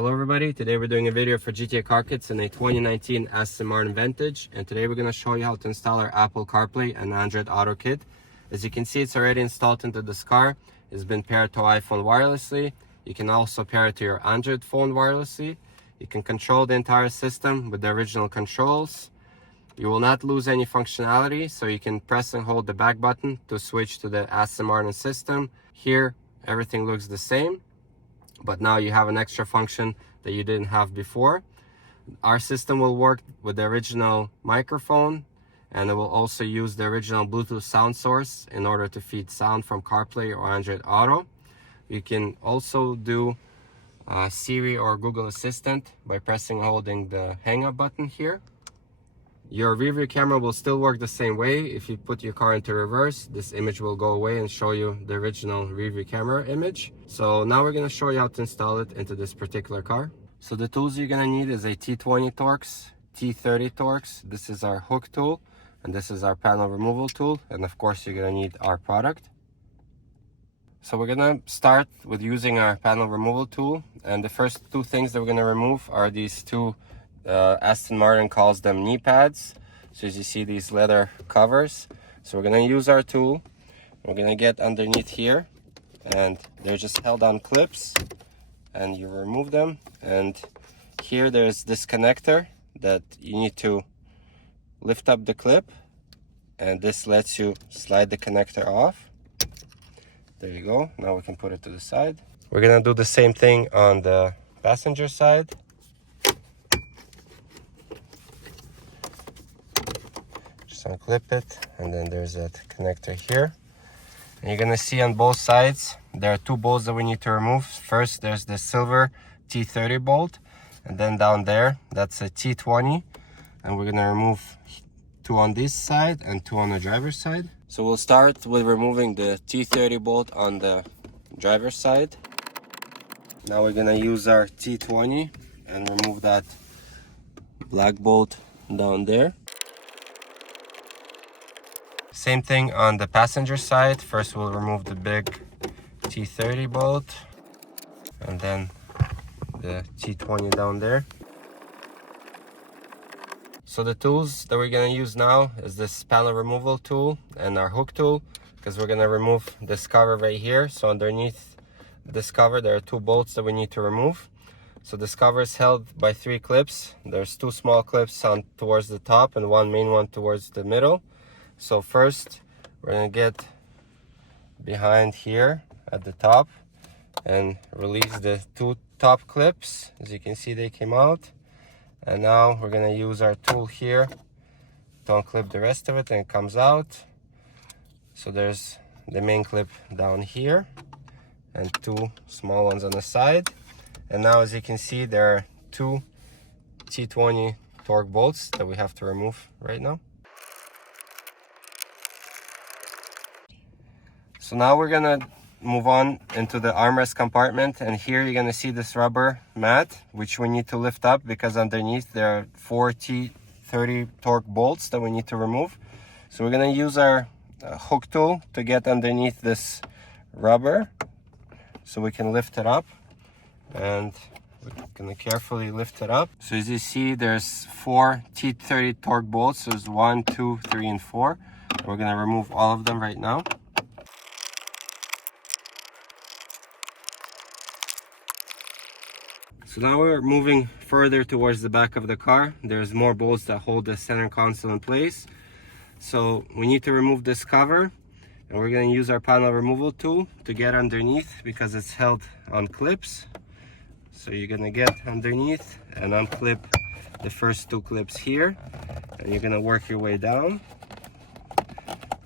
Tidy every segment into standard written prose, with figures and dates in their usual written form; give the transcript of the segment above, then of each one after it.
Hello everybody, today we're doing a video for GTA Car Kits in a 2019 Aston Martin Vantage, and today we're going to show you how to install our Apple CarPlay and Android Auto kit. As you can see, it's already installed into this car. It's been paired to iPhone wirelessly. You can also pair it to your Android phone wirelessly. You can control the entire system with the original controls. You will not lose any functionality, so you can press and hold the back button to switch to the Aston Martin system. Here, everything looks the same, but now you have an extra function that you didn't have before. Our system will work with the original microphone, and it will also use the original Bluetooth sound source in order to feed sound from CarPlay or Android Auto. You can also do Siri or Google Assistant by pressing and holding the hang up button here. Your rear view camera will still work the same way. If you put your car into reverse, this image will go away and show you the original rear view camera image. So now we're going to show you how to install it into this particular car. So the tools you're going to need is a T20 Torx, T30 Torx. This is our hook tool, and this is our panel removal tool. And of course, you're going to need our product. So we're going to start with using our panel removal tool. And the first two things that we're going to remove are these two Aston Martin calls them knee pads. So as you see, these leather covers. So we're going to use our tool. We're going to get underneath here, and they're just held on clips, and you remove them. And here there's this connector that you need to lift up the clip, and this lets you slide the connector off. There you go. Now we can put it to the side. We're going to do the same thing on the passenger side. Unclip it, and then there's that connector here, and you're gonna see on both sides there are two bolts that we need to remove. First, there's the silver T30 bolt, and then down there that's a T20, and we're gonna remove two on this side and two on the driver's side. So we'll start with removing the T30 bolt on the driver's side. Now we're gonna use our T20 and remove that black bolt down there. Same thing on the passenger side. First we'll remove the big T30 bolt, and then the T20 down there. So the tools that we're going to use now is this panel removal tool and our hook tool, because we're going to remove this cover right here. So underneath this cover there are two bolts that we need to remove. So this cover is held by three clips. There's two small clips on towards the top and one main one towards the middle. So first, we're going to get behind here at the top and release the two top clips. As you can see, they came out. And now we're going to use our tool here to unclip the rest of it, and it comes out. So there's the main clip down here and two small ones on the side. And now, as you can see, there are two T20 torque bolts that we have to remove right now. So now we're gonna move on into the armrest compartment, and here you're gonna see this rubber mat, which we need to lift up because underneath there are four T30 torque bolts that we need to remove. So we're gonna use our hook tool to get underneath this rubber so we can lift it up, and we're gonna carefully lift it up. So as you see, there's four T30 torque bolts. So there's 1, 2, 3, and 4. We're gonna remove all of them right now. So now we're moving further towards the back of the car. There's more bolts that hold the center console in place. So we need to remove this cover, and we're going to use our panel removal tool to get underneath because it's held on clips. So you're going to get underneath and unclip the first two clips here, and you're going to work your way down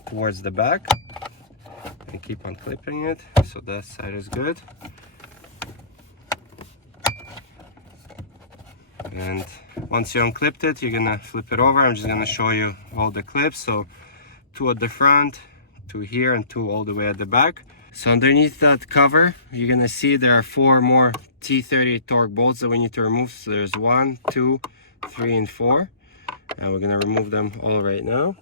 towards the back and keep on clipping it. So that side is good. And once you unclipped it, you're gonna flip it over. I'm just gonna show you all the clips. So two at the front, two here, and two all the way at the back. So underneath that cover, you're gonna see there are four more T30 torque bolts that we need to remove. So there's 1, 2, 3, and 4. And we're gonna remove them all right now.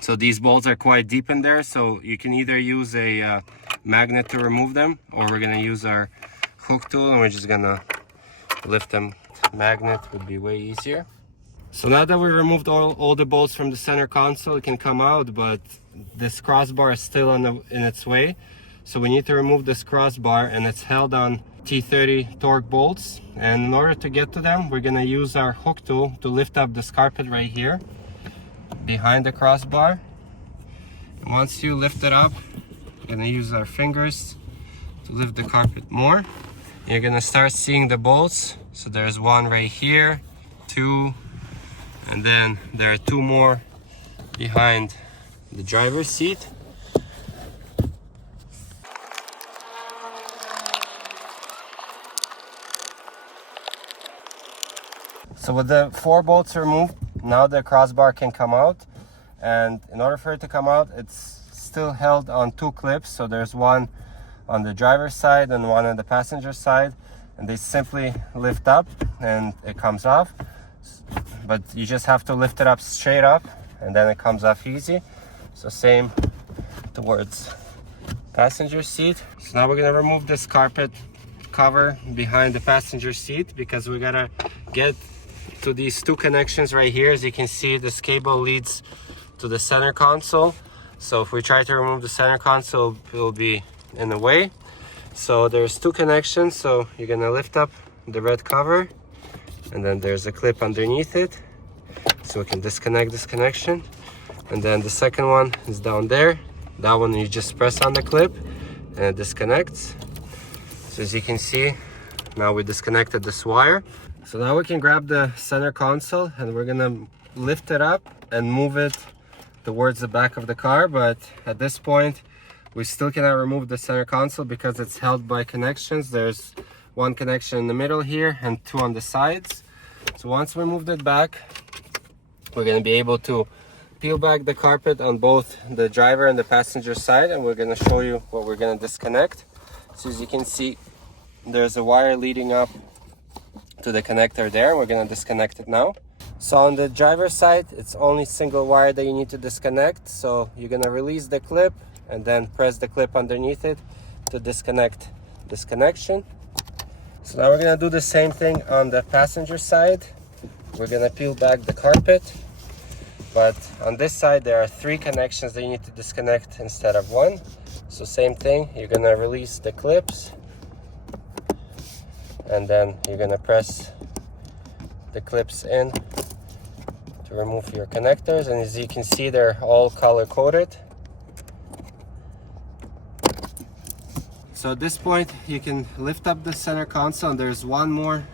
So these bolts are quite deep in there, so you can either use a magnet to remove them, or we're gonna use our hook tool and we're just gonna lift them. Magnet would be way easier. So now that we removed all the bolts from the center console, it can come out, but this crossbar is still in its way. So we need to remove this crossbar, and it's held on T30 torque bolts. And in order to get to them, we're gonna use our hook tool to lift up this carpet right here behind the crossbar. And once you lift it up, we're gonna use our fingers to lift the carpet more. You're gonna start seeing the bolts. So there's one right here, two, and then there are two more behind the driver's seat. So with the 4 bolts removed, now the crossbar can come out. And in order for it to come out, it's still held on 2 clips. So there's one on the driver's side and one on the passenger side. And they simply lift up and it comes off. But you just have to lift it up straight up and then it comes off easy. So same towards passenger seat. So now we're gonna remove this carpet cover behind the passenger seat, because we gotta get to these 2 connections right here. As you can see, this cable leads to the center console. So if we try to remove the center console, it will be in the way. So there's 2 connections. So you're gonna lift up the red cover, and then there's a clip underneath it, so we can disconnect this connection. And then the second one is down there. That one you just press on the clip and it disconnects. So as you can see, now we disconnected this wire. So now we can grab the center console and we're gonna lift it up and move it towards the back of the car. But at this point, we still cannot remove the center console because it's held by connections. There's 1 connection in the middle here and 2 on the sides. So once we moved it back, we're going to be able to peel back the carpet on both the driver and the passenger side, and we're going to show you what we're going to disconnect. So as you can see, there's a wire leading up to the connector there. We're going to disconnect it now. So on the driver's side, it's only single wire that you need to disconnect. So you're going to release the clip and then press the clip underneath it to disconnect this connection. So now we're gonna do the same thing on the passenger side. We're gonna peel back the carpet, but on this side there are 3 connections that you need to disconnect instead of 1. So same thing, you're gonna release the clips and then you're gonna press the clips in to remove your connectors. And as you can see, they're all color coded. So at this point, you can lift up the center console, and there's 1 more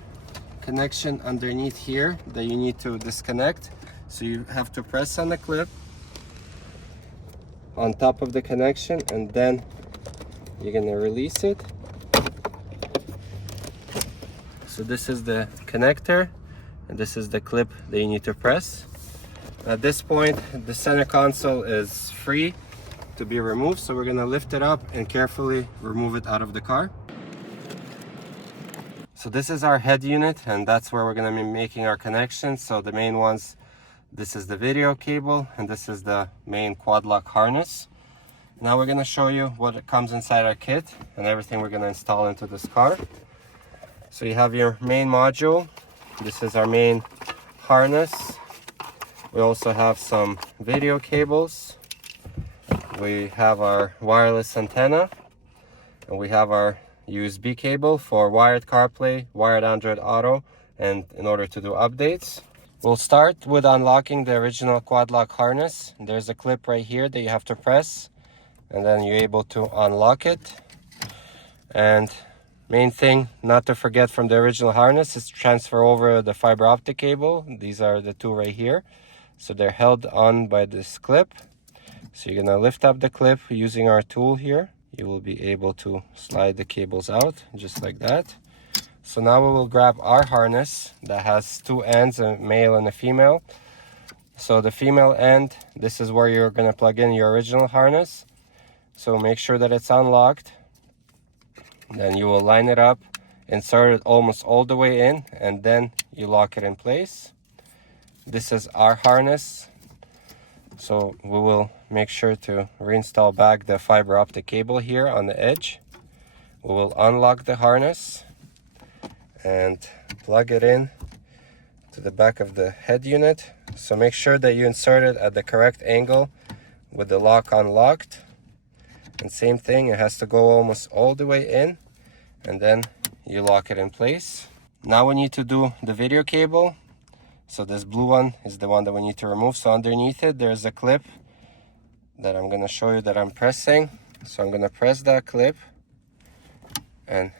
connection underneath here that you need to disconnect. So you have to press on the clip on top of the connection, and then you're gonna release it. So this is the connector, and this is the clip that you need to press. At this point, the center console is free to be removed, so we're going to lift it up and carefully remove it out of the car. So this is our head unit, and that's where we're going to be making our connections. So the main ones, this is the video cable, and this is the main quad lock harness. Now we're going to show you what comes inside our kit and everything we're going to install into this car. So you have your main module. This is our main harness. We also have some video cables. We have our wireless antenna, and we have our USB cable for wired CarPlay, wired AndroidAuto, and in order to do updates. We'll start with unlocking the original quad lock harness. There's a clip right here that you have to press, and then you're able to unlock it. And main thing not to forget from the original harness is transfer over the fiber optic cable. These are the 2 right here. So they're held on by this clip. So you're gonna lift up the clip using our tool here. You will be able to slide the cables out just like that. So now we will grab our harness that has 2 ends, a male and a female. So the female end, this is where you're gonna plug in your original harness. So make sure that it's unlocked. Then you will line it up, insert it almost all the way in, and then you lock it in place. This is our harness. So we will make sure to reinstall back the fiber optic cable here on the edge. We will unlock the harness and plug it in to the back of the head unit. So make sure that you insert it at the correct angle with the lock unlocked. And same thing, it has to go almost all the way in, and then you lock it in place. Now we need to do the video cable. So this blue one is the one that we need to remove. So underneath it, there's a clip that I'm gonna show you that I'm pressing. So I'm gonna press that clip and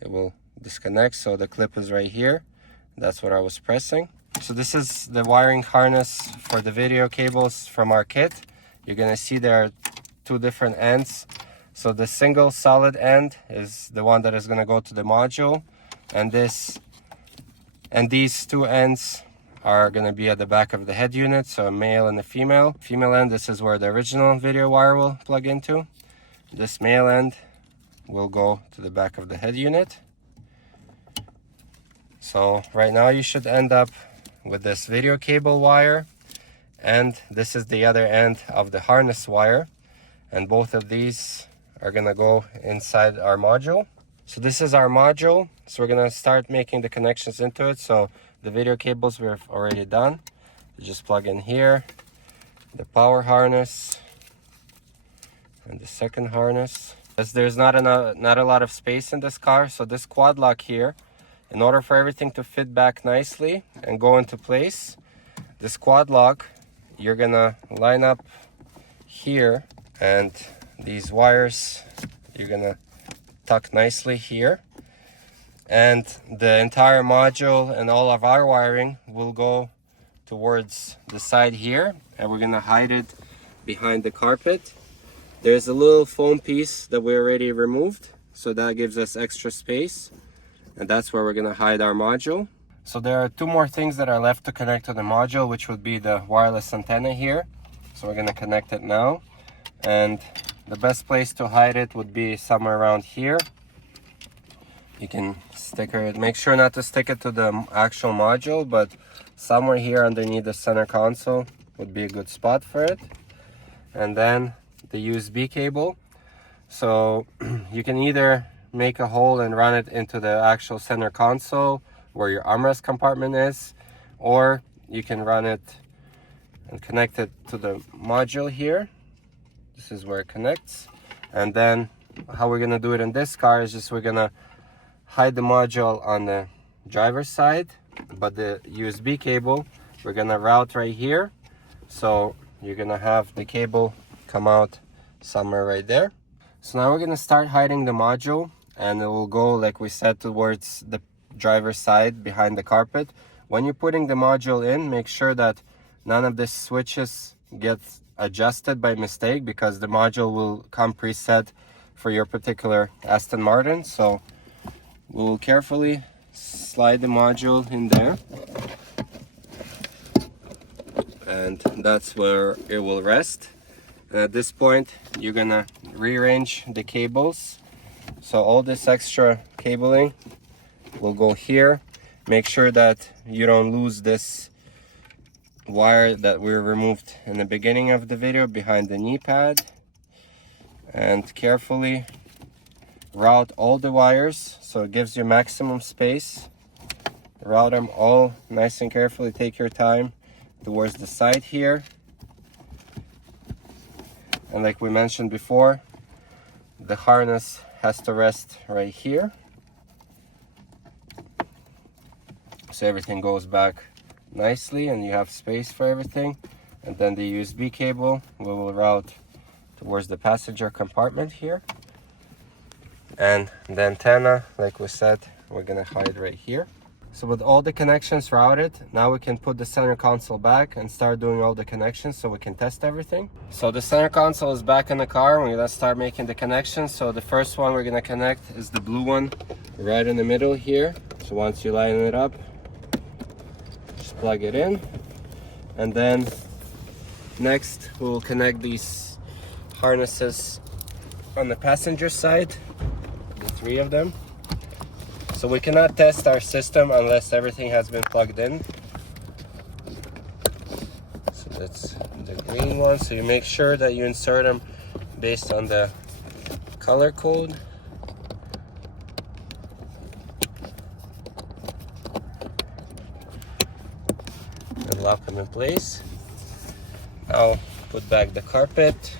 it will disconnect. So the clip is right here. That's what I was pressing. So this is the wiring harness for the video cables from our kit. You're gonna see there are two different ends. So the single solid end is the one that is gonna go to the module, and these two ends are going to be at the back of the head unit, so a male and a female. Female end, this is where the original video wire will plug into. This male end will go to the back of the head unit. So right now you should end up with this video cable wire, and this is the other end of the harness wire, and both of these are going to go inside our module. So this is our module. So we're going to start making the connections into it. So the video cables we've already done. You just plug in here, the power harness, and the second harness. As there's not a lot of space in this car, so this quad lock here, in order for everything to fit back nicely and go into place, this quad lock, you're gonna line up here, and these wires, you're gonna tuck nicely here. And the entire module and all of our wiring will go towards the side here, and we're gonna hide it behind the carpet. There's a little foam piece that we already removed, so that gives us extra space, and that's where we're gonna hide our module. So there are two more things that are left to connect to the module, which would be the wireless antenna here. So we're gonna connect it now, and the best place to hide it would be somewhere around here. You can sticker it, make sure not to stick it to the actual module, but somewhere here underneath the center console would be a good spot for it. And then the USB cable. So you can either make a hole and run it into the actual center console where your armrest compartment is, or you can run it and connect it to the module here. This is where it connects. And then how we're gonna do it in this car is just we're gonna hide the module on the driver's side, but the USB cable we're gonna route right here. So you're gonna have the cable come out somewhere right there. So now we're gonna start hiding the module, and it will go, like we said, towards the driver's side behind the carpet. When you're putting the module in, make sure that none of the switches get adjusted by mistake, because the module will come preset for your particular Aston Martin. So we will carefully slide the module in there, and that's where it will rest. And at this point, you're gonna rearrange the cables. So all this extra cabling will go here. Make sure that you don't lose this wire that we removed in the beginning of the video behind the knee pad, and carefully route all the wires so it gives you maximum space. Route them all nice and carefully. Take your time towards the side here, and like we mentioned before, the harness has to rest right here, so everything goes back nicely and you have space for everything. And then the USB cable we will route towards the passenger compartment here, and the antenna, like we said, we're gonna hide right here. So with all the connections routed, now we can put the center console back and start doing all the connections so we can test everything. So the center console is back in the car. We're gonna start making the connections. So the first one we're gonna connect is the blue one right in the middle here. So once you line it up, just plug it in. And then next we will connect these harnesses on the passenger side, the 3 of them. So we cannot test our system unless everything has been plugged in. So let's the green one. So you make sure that you insert them based on the color code. And lock them in place. Now put back the carpet.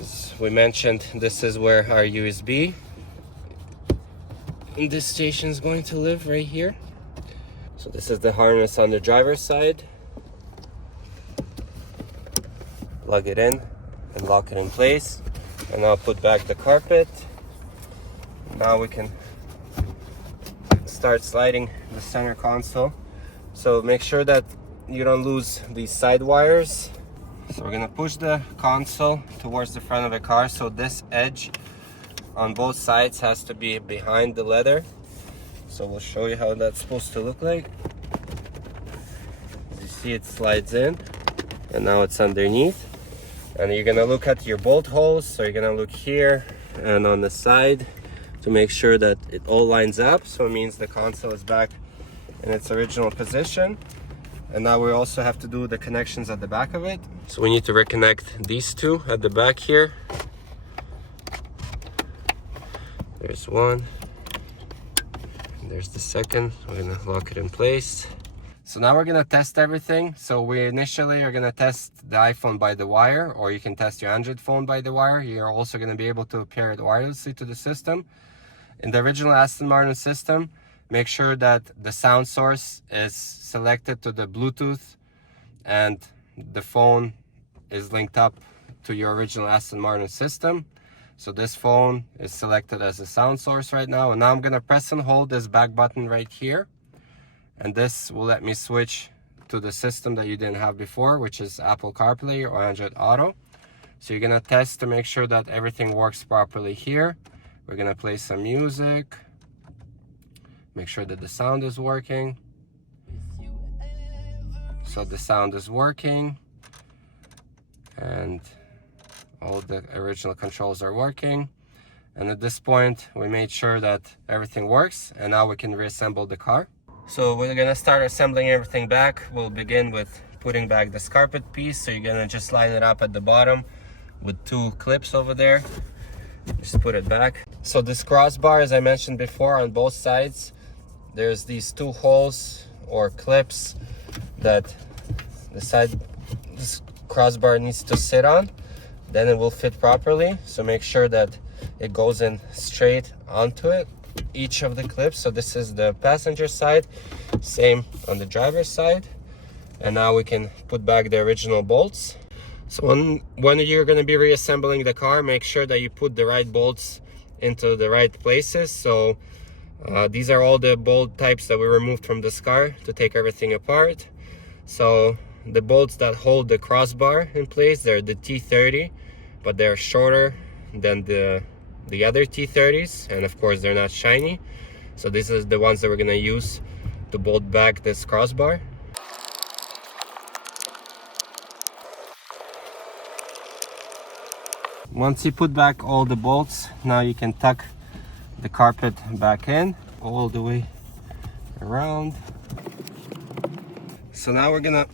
As we mentioned, this is where our USB in this station is going to live, right here. So this is the harness on the driver's side. Plug it in and lock it in place. And I'll put back the carpet. Now we can start sliding the center console. So make sure that you don't lose these side wires. So we're gonna push the console towards the front of the car. So this edge on both sides has to be behind the leather. So we'll show you how that's supposed to look like. As you see, it slides in and now it's underneath. And you're gonna look at your bolt holes. So you're gonna look here and on the side to make sure that it all lines up. So it means the console is back in its original position. And now we also have to do the connections at the back of it. So we need to reconnect these two at the back here. There's one. And there's the second. We're gonna lock it in place. So now we're gonna test everything. So we initially are gonna test the iPhone by the wire, or you can test your Android phone by the wire. You're also gonna be able to pair it wirelessly to the system. In the original Aston Martin system, make sure that the sound source is selected to the Bluetooth and the phone is linked up to your original Aston Martin system. So this phone is selected as a sound source right now. And now I'm gonna press and hold this back button right here. And this will let me switch to the system that you didn't have before, which is Apple CarPlay or Android Auto. So you're gonna test to make sure that everything works properly here. We're gonna play some music. Make sure that the sound is working. So the sound is working and all the original controls are working. And at this point, we made sure that everything works, and now we can reassemble the car. So we're gonna start assembling everything back. We'll begin with putting back this carpet piece. So you're gonna just line it up at the bottom with two clips over there. Just put it back. So this crossbar, as I mentioned before, on both sides, there's these two holes or clips that this crossbar needs to sit on. Then it will fit properly. So make sure that it goes in straight onto it, each of the clips. So this is the passenger side, same on the driver's side. And now we can put back the original bolts. So when you're going to be reassembling the car, make sure that you put the right bolts into the right places. So these are all the bolt types that we removed from this car to take everything apart. So the bolts that hold the crossbar in place, they're the T30, but they're shorter than the other T30s, and of course they're not shiny. So this is the ones that we're gonna use to bolt back this crossbar. Once you put back all the bolts, now you can tuck the carpet back in all the way around. So now we're gonna